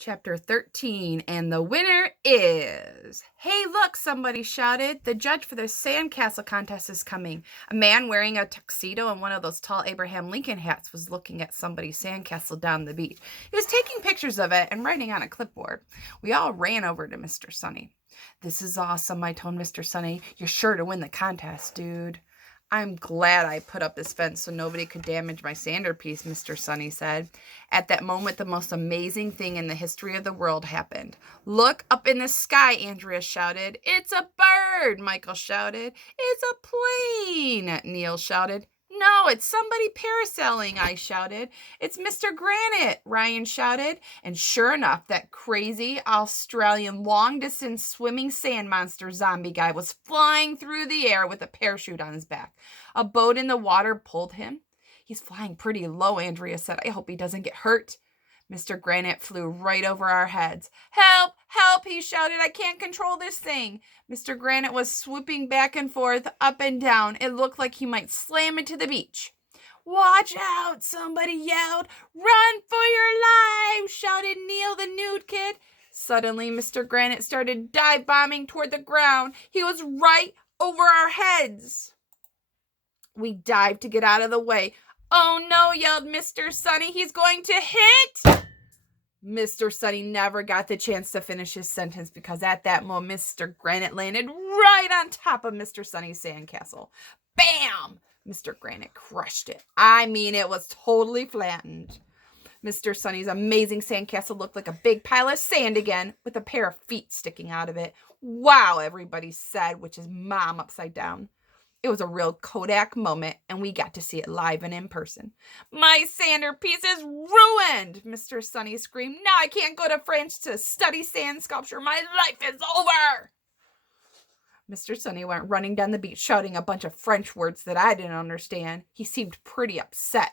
Chapter 13, and the winner is... Hey, look, somebody shouted. The judge for the sandcastle contest is coming. A man wearing a tuxedo and one of those tall Abraham Lincoln hats was looking at somebody's sandcastle down the beach. He was taking pictures of it and writing on a clipboard. We all ran over to Mr. Sunny. This is awesome, I told Mr. Sunny. You're sure to win the contest, dude. I'm glad I put up this fence so nobody could damage my centerpiece, Mr. Sunny said. At that moment, the most amazing thing in the history of the world happened. Look up in the sky, Andrea shouted. It's a bird, Michael shouted. It's a plane, Neil shouted. No, it's somebody parasailing, I shouted. It's Mr. Granite, Ryan shouted. And sure enough, that crazy Australian long-distance swimming sand monster zombie guy was flying through the air with a parachute on his back. A boat in the water pulled him. He's flying pretty low, Andrea said. I hope he doesn't get hurt. Mr. Granite flew right over our heads. Help! Help! He shouted. I can't control this thing. Mr. Granite was swooping back and forth, up and down. It looked like he might slam into the beach. Watch out! Somebody yelled. Run for your lives! Shouted Neil, the nude kid. Suddenly, Mr. Granite started dive-bombing toward the ground. He was right over our heads. We dived to get out of the way. Oh no, yelled Mr. Sunny. He's going to hit! Mr. Sunny never got the chance to finish his sentence because at that moment, Mr. Granite landed right on top of Mr. Sunny's sandcastle. Bam! Mr. Granite crushed it. I mean, it was totally flattened. Mr. Sunny's amazing sandcastle looked like a big pile of sand again, with a pair of feet sticking out of it. Wow, everybody said, which is Mom upside down. It was a real Kodak moment, and we got to see it live and in person. My centerpiece is ruined, Mr. Sunny screamed. Now I can't go to France to study sand sculpture. My life is over. Mr. Sunny went running down the beach, shouting a bunch of French words that I didn't understand. He seemed pretty upset.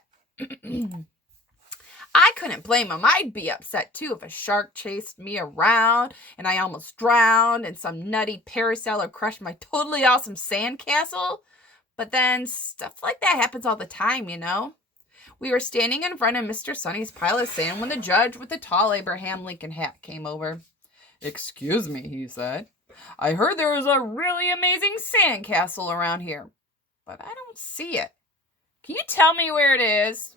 I couldn't blame him. I'd be upset too if a shark chased me around and I almost drowned and some nutty parasailer crushed my totally awesome sandcastle. But then stuff like that happens all the time, you know. We were standing in front of Mr. Sunny's pile of sand when the judge with the tall Abraham Lincoln hat came over. Excuse me, he said. I heard there was a really amazing sandcastle around here, but I don't see it. Can you tell me where it is?